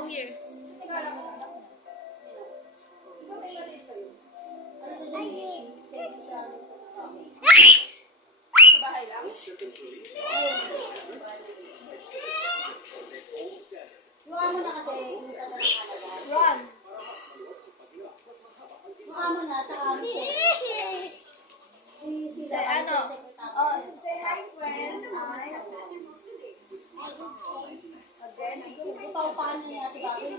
go here. Bahay lang? Mukha mo na kasi kung taga ng halaga. Run. Mukha mo na, tsaka ano. Say ano? Oh, say hi friends. Ipaupahan niya yung ate Bobby.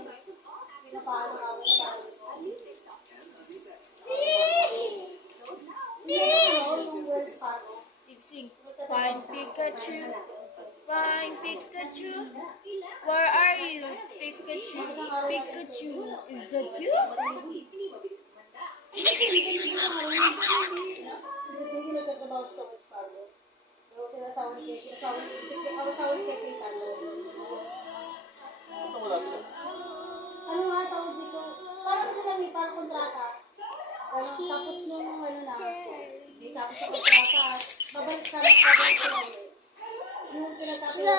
Pinapahan na ako sa parang. Yung Wells Fargo. Sing. Find Pikachu. Find Pikachu. Where are you? Pikachu. Pikachu. Is that you? Hindi nagtatrabaho sa Wells Fargo. Pero sinasawa ni kay Talo. Ano nga tawag dito? Parang ito lang eh, parang kontrata. Tapos nung ano na, tapos sa kontrata, babalik ka lang eh. Yung pinatapos na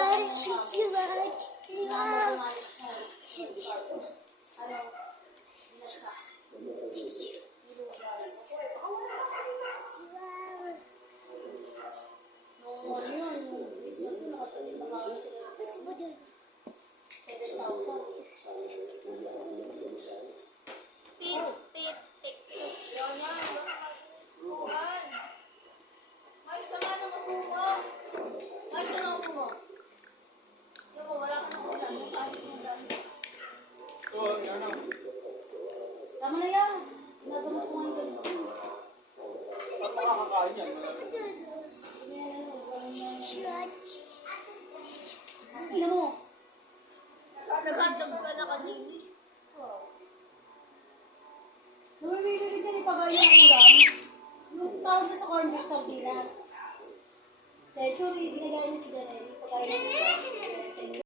tama na yan. Nagamot ko ngayon ganito. Saan makakakain yan? Ina mo. Nagkatag ka na kanini. Namimili rin yan ipagaya ng ulam. Yung tawag na sa corn beef sardinas. Dahil sure, ginagaya niya si Janelle. Ipagaya ng ulam.